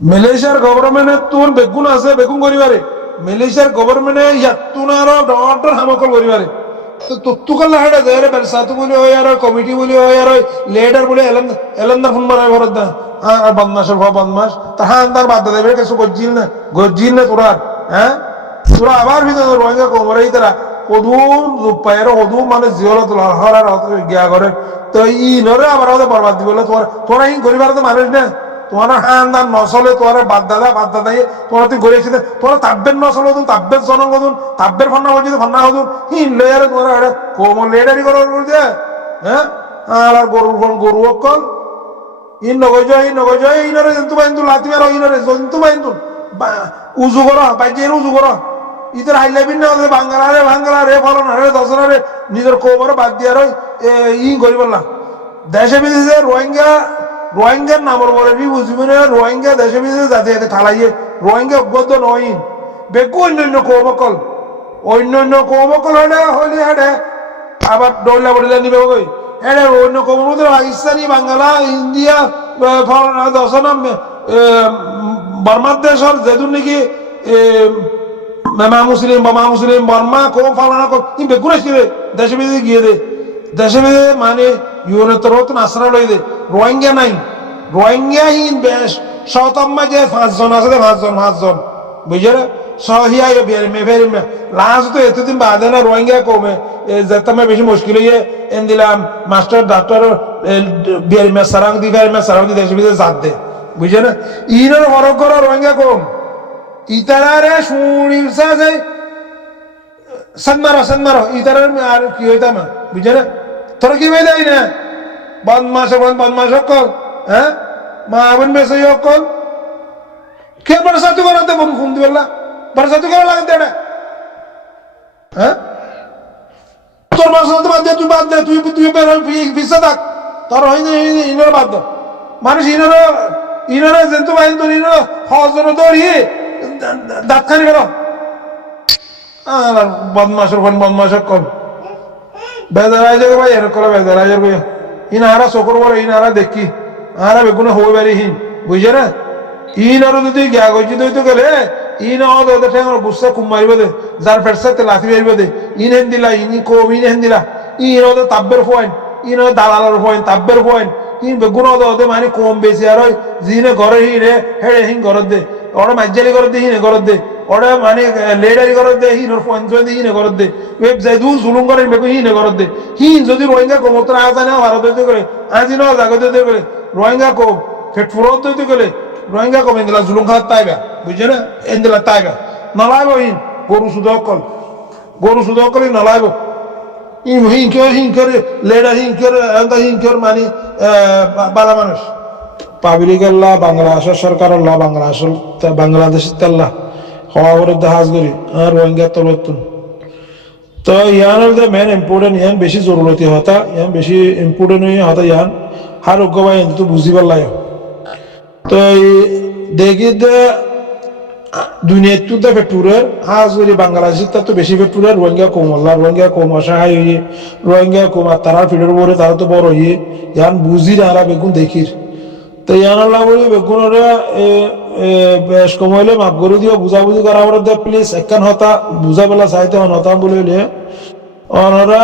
মালয়েশিয়ার গভর্নমেন্টে তুন বেগুন আছে বেগুন করিবারে মালয়েশিয়ার গভর্নমেন্টে ইয়াতুনার ডর হামকল করিবারে তো তুকাল না হেডা দেরে বেলসাতু বলি হয় আর কমিটি বলি হয় আর লিডার বলি এলন্দর ফোন মারা ভরত না আর বদমাশ বদমাশ তাহান তার বাদ দেবে কিছু গজ্জিল না তোরা হ্যাঁ তোরা আবার ভিতরে রোহিঙ্গা কোমরেই তারা হদুম পায়ের হদুম মানে জিওলত হরার গিয়া করে তো ই নরে আবার ওদের বরবাদ দিবলে তোরা ই করিবার তো মানুষ না তোমার হান্দান নচলে তোমার বাদ দাদা তোরা তুই ঘুরে এসে তোরা তাব্বের নচল হতুন তাব্বের জনক হতুন তাব্বের ফন্না হচ্ছে ফন্না হতুন হিন লেয়ারে তোমার কোমল লেডারি করার দিয়ে হ্যাঁ আর গরু অকল ইন নগজ ইনরে জন্তু বাইন্দু লাতি আর ইনরে জন্তু বাইন্দু উজু করা বাইজের উজু করা ইতার হাইলাবিন না বাংলা রে ফলন রে দশরা রে নিজের কোমরে বাদ দিয়ে আর ই করি বললাম দেশে বিদেশে রোহিঙ্গার নামর বলে বুঝবি না রোহিঙ্গা দেশে বিদেশে জাতি এতে ঠালাইয়ে রোহিঙ্গা অজ্ঞত নয় বেকু অন্যান্য কৌমকল হলে হেডে আবার ডইলা বড়িলা নিবে কই হেডে অন্য কৌমর মধ্যে পাকিস্তানি বাংলা ইন্ডিয়া দশনাম বর্মার দেশের যেদুর নাকি মা মুসলিম বর্মা কম ফালানা কম বেকুন আসবে দেশে বিদেশে গিয়ে দে দেশে বিদেশে মানে ইউনেতর আশ্রয় লই দে রোহিঙ্গা নাই রোহিঙ্গা হিন বেশ শতম্মা যে 5 জন আছে 5 জন বুঝে রে সহিয়া ফেরিমে লাস্ট তো এতদিন বাদে না রোহিঙ্গা কমে যেতে বেশি মুশকিল হয়ে এন দিলাম মাস্টার ডাক্তার বিয়ারিমে সারাং দি দেশে বিদেশে জাত দে বুঝে না ইনের হরক করা রোহিঙ্গা কম ইতারারে শুনিসা যে সন্মারো ইতারার আর কি হইতাম বুঝে না তোর কি হয়ে যায় না বদমাস অকল হ্যাঁ মা বোন বেশি অকল কে বরসাতু করাতে বোন ফোন দিবলা বরসাতু করা লাগতে না হ্যাঁ তোর বরসাতু বাদ দে তুই পিছা থাক তোর হয়নি ইনর বাদ দে মানুষ ইনর জন্তু বাহিনী তোর ইনর হজন দৌড়িয়ে দাঁত খানি বেরো বদমাস অকল বেজারাই যাবে ভাই এরকম বেজারাই যাবে ইনারা চকুর বড় ইনারা দেখি আরা বেগুনে হয়ে বাড়ি হিন বুঝছে না ইন আরো যদি গিয়া গজি দইতে গেলে ইন ওদের ঠেঙর গুসা কুম মারিব দে যার ফেরসাতে লাথি মারিব দে ইন হেন দিলা ইন হেন দিলা ইন ওদের তাব্বের পয়েন্ট ইন ওদের দালালের পয়েন্ট তাব্বের পয়েন্ট ইন বেগুন ওদের মানে কম বেশি আর জিনে ঘরে হিনে হেড়ে হিন ঘরত দে ওরা মাজ্জালি ঘরত দে হিনে ঘরত দে ওরা মানে লেডারি ঘরত দে হিনর পয়েন্ট দে হিনে ঘরত দে দু জুলুম করেন বেগু হিনে ঘরত দে হিন যদি রোহিঙ্গা কমতর আজ না ভারত দইতে করে আজি ন জাগত দইতে করে রোহিঙ্গা কম ফেট ফুরত দইতে গেলে রোহিঙ্গা কম এন্দিলা জুলুম খাত তাইবা বুঝছে না এন্দিলা তাইবা নলাইব হিন গরু সুদ অকল নলাইব হিংকর লেডার হিংকর মানে বালা মানুষ পাবলিক আল্লাহ বাংলাদেশের সরকার আল্লাহ বাংলাদেশের আল্লাহ হওয়া করে হাজ করি আর রোহিঙ্গা তলতুন তো ইয়ানোর যে মেন ইম্পর্টেন্ট ইয়ান বেশি জরুরতি হতা ইয়ান বেশি ইম্পর্টেন্ট হতা ইয়ান হার উগ্রবাই তো বুঝি পারলাই তো দেখি যে দুনিয়ার তো ফেটুরের হাজ করি বাংলাদেশের তো বেশি ফেটুরের রোহিঙ্গা কম অসহায় হইয়ে রোহিঙ্গা কম আর তারা ফিডের পরে তারা তো বড় হইয়ে ইয়ান বুঝি না বেগুন দেখির তো ইয়ান আল্লাহ বলি বেগুনরা বেশ কম হইলে মাফ করে দিও বুঝাবুঝি করা দে প্লিজ একখান হতা বুঝা বেলা চাইতে হতা বলে ওনারা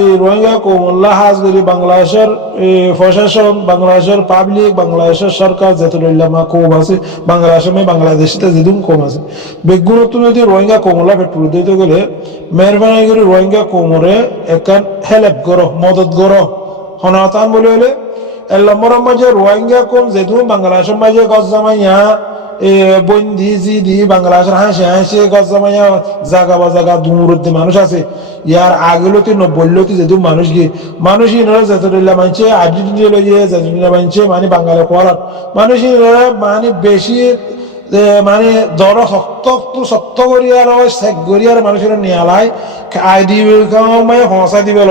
এই রোহিঙ্গা কমল্লা হাজ করি বাংলাদেশের প্রশাসন বাংলাদেশের পাবলিক বাংলাদেশের সরকার যেতে রইলামা কম আছে বাংলাদেশে যেদিন কম আছে বেগুনত যদি রোহিঙ্গা কমলা পেট্রোল দিতে গেলে মেহরবানি করে রোহিঙ্গা কোমরে একখান হেল্প করো মদত করো হনাতান বলে হলে এর নম্বর মাঝে রোহিঙ্গা কম যেদিন বাংলাদেশের মাঝে গজ জামাইয়া বন্দি জি দি বাংলাদেশের হাসি গজ জামাইয়া জাগা বা জাগা দূরত্বে মানুষ আছে ইয়ার আগেলতি 90 যেহেতু মানুষ ইনরা যেতে রইলা মানছে আর্জেন্টিনা লইয়ে যেটা মানছে মানে বাঙালি কোয়ালার মানুষ ইনরা মানে বেশি মানে দর শক্ত করিয়ার শেখ করিয়ার মানুষের নিয়ালাই আইডি মায়ে হসা দিবেল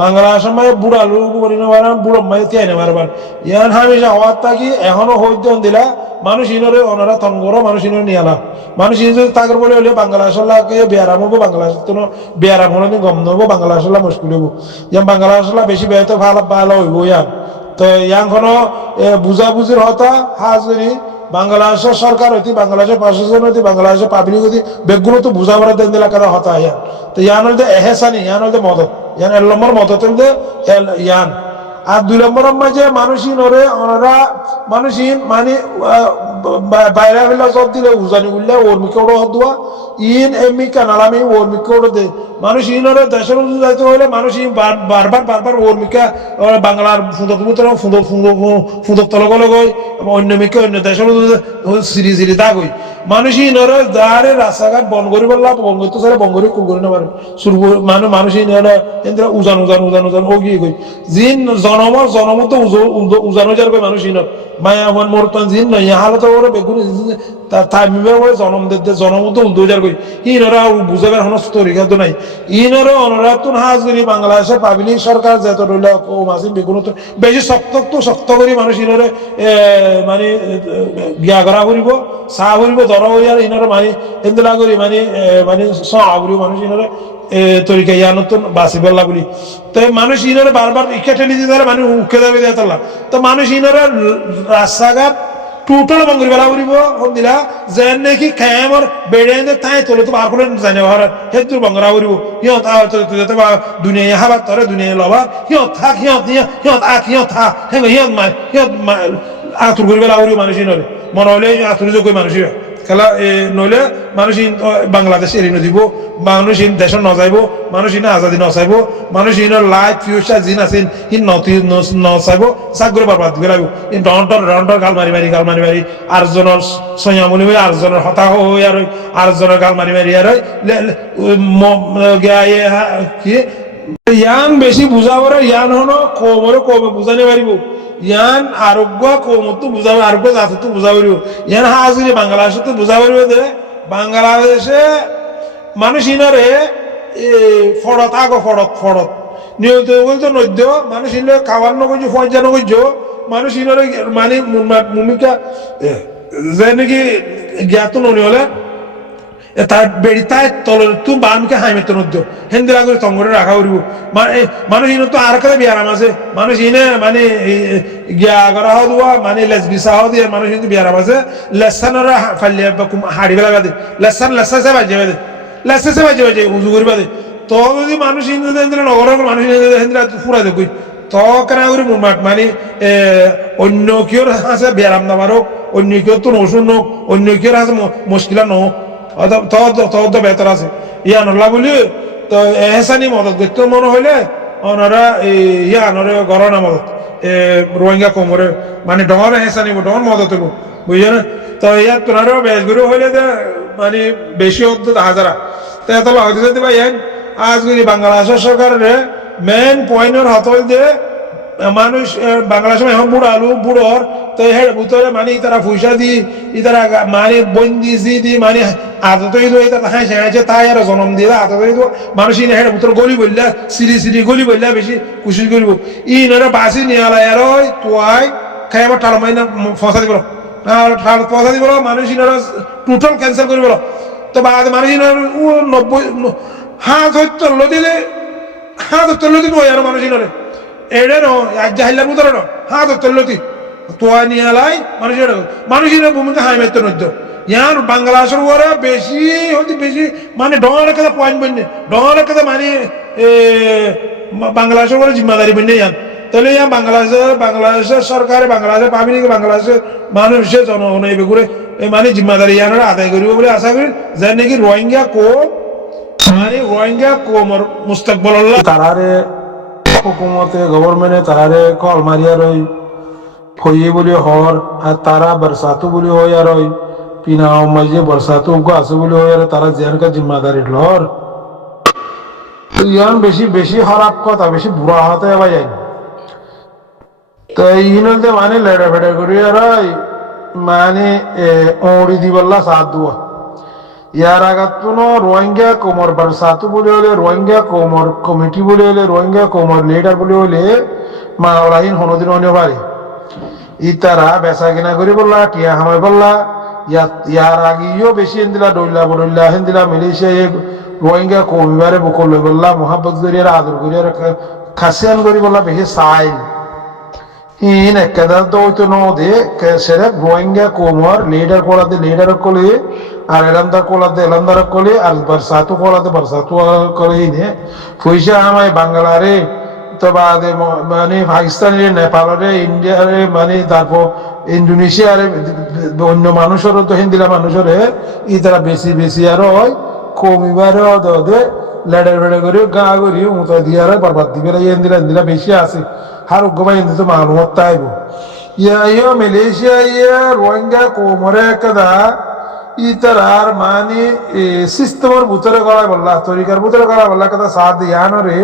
বাংলাদেশের মায়ে বুড়া লোক করি না বুড়ো মায়ে তিয়াই নেবার ইয়ান হামেশা হওয়ার থাকি এখনো হইতে দিলা মানুষ ইনরে ওনারা তঙ্গর মানুষ ইনরে নিয়ালা মানুষ ইন যদি তাকে বলে হলে বাংলাদেশকে বেয়ারাম হবো বাংলাদেশ তো বেয়ারাম হলে গম নহবো বাংলাদেশ মুশকিল হবো ইয়ান বাংলাদেশ বেশি বেহতে ভালো হইব ইয়ান তো ইয়ান কোনো বুঝাবুঝির হতা হাজরি বাংলাদেশের সরকার হইতে বাংলাদেশের প্রশাসন হইতে বাংলাদেশের পাবলিক হইতে বেগুলো তো বুঝাবার দেন দিলা কাদা হতা ইয়ান তো ইয়ান হইতে এহেসানি ইয়ান হইতে মদত ইয়ান 1 নম্বর মদত হইতে ইয়ান আর 2 নম্বর মাঝে মানুষই নরে ওনারা মানুষই মানে বাইরে হইলা সব দিলে উজানি উল্লা ওর মুখে ওড়ো হদুয়া ইন এমনি কানালামি ওর মুখে ওড়ো দে মানুষ ইনরে দেশের যাইতে হইলে মানুষ বারবার ওর মুখে বাংলার ফুঁদক তলগল গই অন্য মুখে অন্য দেশের সিরি সিরি দাগ হই মানুষ ইনরে যারে রাস্তাঘাট বন করি বললা বন করতে চাইলে বন করি কুল করি না পারে সুরবু মানুষ ইনরে এন্দ্রা উজান ও গিয়ে গই জিন জনমত উজানো যার কই মানুষ ইনর মায়া হন মোর তো জিন নয় হালত ওরে বেগুনি তাই মিবে জনম দে জনমত উলদো যার কই ইনরা বুঝাবার হন তরিকা তো নাই ইনরা অনরাতুন হাজগরি বাংলাদেশের পাবলিক সরকার যত রইলা ও মাসি বেগুনো তো বেশি শক্ত করি মানুষ ইনরে মানে গিয়া করা করিব সাহ করিব ধরা হই আর ইনরে মানে এন্দলা করি মানে সাবরি মানুষ ইনরে তরিকা ইয়ানতুন বাসি বললা বলি তো মানুষ ইনরে বারবার ইচ্ছা ঠেলি দিতে মানে উঠে যাবে দেতলা তো মানুষ ইনরে রাস্তাঘাট টোটাল বঙ্গরি বেলা করিব হম দিলা যেন নাকি খায়ামর বেড়ে তাই তোলে তো বার করে জানে হর হেতুর বঙ্গরা করিব হিয়ত আতে দুনিয়া হাবাত তরে দুনিয়া লবা হিয়ত থাক হিয়ত থা হিয়ত আতুর করি বেলা করিব মানুষ ইনরে মনে হলে আতুর যোগ্য মানুষই খেলা নইলে মানুষ বাংলাদেশ এড়িয়ে দিব মানুষ দেশ নযাইব মানুষ আজাদি নচাইব মানুষ লাইফ ফিউচার জিন আছে নচাইব চাকরি বরবাদ করে লাগব রন্টর গাল মারি মারি আটজনের সৈয়ামলি হয়ে আটজনের হতাশ হয়ে আর আটজনের গাল মারি আর কি ইয়ান বেশি বুঝাবার ইয়ান হন কমে বুঝাতে পারিব ইয়ান আরোগ্য কমতো বুঝাব আরোগ্য জাতিতো বুঝা পারিব ইয়ান হাজুরি বাংলাদেশতো বুঝা পারিব যে বাংলাদেশে মানুষ ইনরে ফড়ত নিয়মিত বলতো নদ্য মানুষ ইনলে খাবার নগজ ফয়জা নগজ মানুষ ইনরে মানে ভূমিকা যে নাকি জ্ঞাত ননি হলে তার বেড়ি তাই তলের তু বামকে হাইমেতে নদ্য হেন্দিরা করে তঙ্গরে রাখা করিব মানুষ ইন তো আর কাছে বিয়ারাম আছে মানুষ ইনে মানে গিয়া করা হওয়া মানে লেস বিসা হওয়া দিয়ে মানুষ কিন্তু বিয়ারাম আছে লেসানরা ফালিয়া হাড়ি বেলা বাদে লেসা বাজে উজু করিবা দে তো যদি মানুষ ইন্দ্র নগর মানুষ হেন্দিরা ফুরা দেখুই তো কেনা করি মুরমাট মানে অন্য কিয়র আছে বিয়ারাম নামারক অন্য কিয়র তো নসুন নোক অন্য কিয়র আছে মুশকিলা নোক তো বেতর আছে ইয়া নলা বলি তো এহসানি মদত করতে মনে হইলে ওনারা ইয়া নরে গরনা মদত রোহিঙ্গা কোমরে মানে ডর এহসানি ডর মদত হইব বুঝছে না তো ইয়া তোনারও বেশ গুরু হইলে মানে বেশি হতো হাজারা তো এত হইতে যেতে ভাই আজগুলি বাংলাদেশের সরকারের মেন পয়েন্টের হাত দিয়ে মানুষ বাংলাদেশে এখন বুড়োর তো হেড ভিতরে মানে তারা পয়সা দি তারা মানে বন্দি দি মানে আদতই হাসে তাই আর জন্ম দিয়ে আদতই মানুষ ইনে হেড ভিতরে গলি বললা সিরি গলি বললা বেশি কুশি করিব ইনরে বাসি নিয়ে আর তোয়াই খাই আবার টাল মাইনা ফসা দিব ফসা দিব মানুষ ইনরা টোটাল ক্যান্সেল করিব তো মানুষ ইনর 90 হাত হইতল দিলে ওই আর মানুষ ইনরে এড়ে নো এক জাহিলার ভিতরে নো হাত তল্লতি তোয়া নিয়ে আলাই মানুষের ভূমিকা হাই মারতে নদ্য ইয়ার বাংলাদেশের ওরা বেশি মানে ডলার কথা পয়েন্ট বন্যে ডলার কথা মানে বাংলাদেশের ওরা জিম্মাদারি বন্যে ইয়ান তাহলে ইয়া বাংলাদেশের সরকারে বাংলাদেশের পাবলিক বাংলাদেশের মানুষের জনগণ এই বেগুরে মানে জিম্মাদারি ইয়ানোর আদায় করিব বলে আশা করি যে নাকি রোহিঙ্গা কোমর মুস্তাকবল তারারে হুকুমতে গভর্নমেন্টে তারারে কল মারিয়ার ওই ফইয়ে বলি হর আর তারা বরসাতু বলি হয় আর ওই পিনা মাঝে বরসাতু আছে বলি হয় আর তারা জিয়ানকা জিম্মাদারি লর ইয়ান বেশি খারাপ কথা বেশি বুড়া হতে ভাই তো ইনলতে মানে লেড়া ফেড়া করি আর মানে ওড়ি দিবল্লা সাথ দুয়া ইয়ার আগাত কোনো রোহিঙ্গা কোমর বরসাতু বলে হলে রোহিঙ্গা কোমর কমিটি বলে হলে রোহিঙ্গা কোমর লিডার বলে হলে মাওলাহীন হনদিন অন্য পারে ইতারা বেচা কিনা করি বললা টিয়া হামাই বললা ইয়ার আগেও বেশি হেন্দিলা ডইলা বডইলা হেন্দিলা মিলিশিয়া রোহিঙ্গা কমিবারে বকল লই বললা মোহাব্বত করিয়ার আদর করিয়ার খাসিয়ান করি বললা বেশি চাইল in ekkada to no de kesere rohingya komor leader kola de leader koli আর এলামদার কোলাতে এলামদার কলি আর বরসাতু কোলাতে বরসাতু কলি নে ফুইসা আমায় বাংলারে তো বাদে মানে পাকিস্তানি নেপালরে ইন্ডিয়ারে মানে তারপর ইন্দোনেশিয়ারে অন্য মানুষেরও তো হিন্দিলা মানুষের ই তারা বেশি বেশি আর হয় কমিবারে ওদের লেডার বেড়ে করে গা করি উঁতো দিয়ে আর বরবাদ দিবে ইন্দিলা ইন্দিলা বেশি আছে হার উগ্রবাই ইন্দি তো মালুমত তাইব ইয়া মালয়েশিয়া ইয়া রোহিঙ্গা কোমরে কাদা ইতারার মানে সিস্টেমের ভিতরে করা বললা তরিকার ভিতরে করা বললা কথা সাথ ইয়ানো রে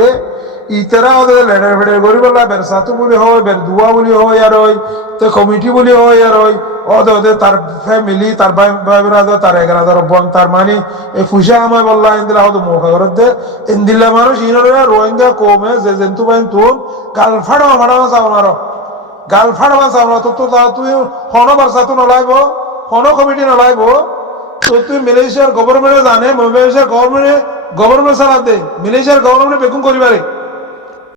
ইতারা ওদের লেডার ফেডার করি বললা বের সাথু বলি হয় বের দুয়া বলি হয় আর ওই তো কমিটি বলি হয় আর ওই ওদের তার ফ্যামিলি তার ভাই ব্রাদার তার 11 বোন তার মানে এই ফুসা আমায় বললা ইন্দিলা হতো মোকা করতে ইন্দিলা মানুষ ইনরে রোহিঙ্গা কমে যে জেন্তু বাইন তুম গালফাড়া মারা চাওনার গালফাড়া চাওনা তো তো তুই হন বারসাতু নলাইব হন কমিটি নলাইব তো তুই মালয়েশিয়ার গভর্নমেন্টে জানে মালয়েশিয়ার গভর্নমেন্ট চালাতে মালয়েশিয়ার গভর্নমেন্ট বেকুম করিবারে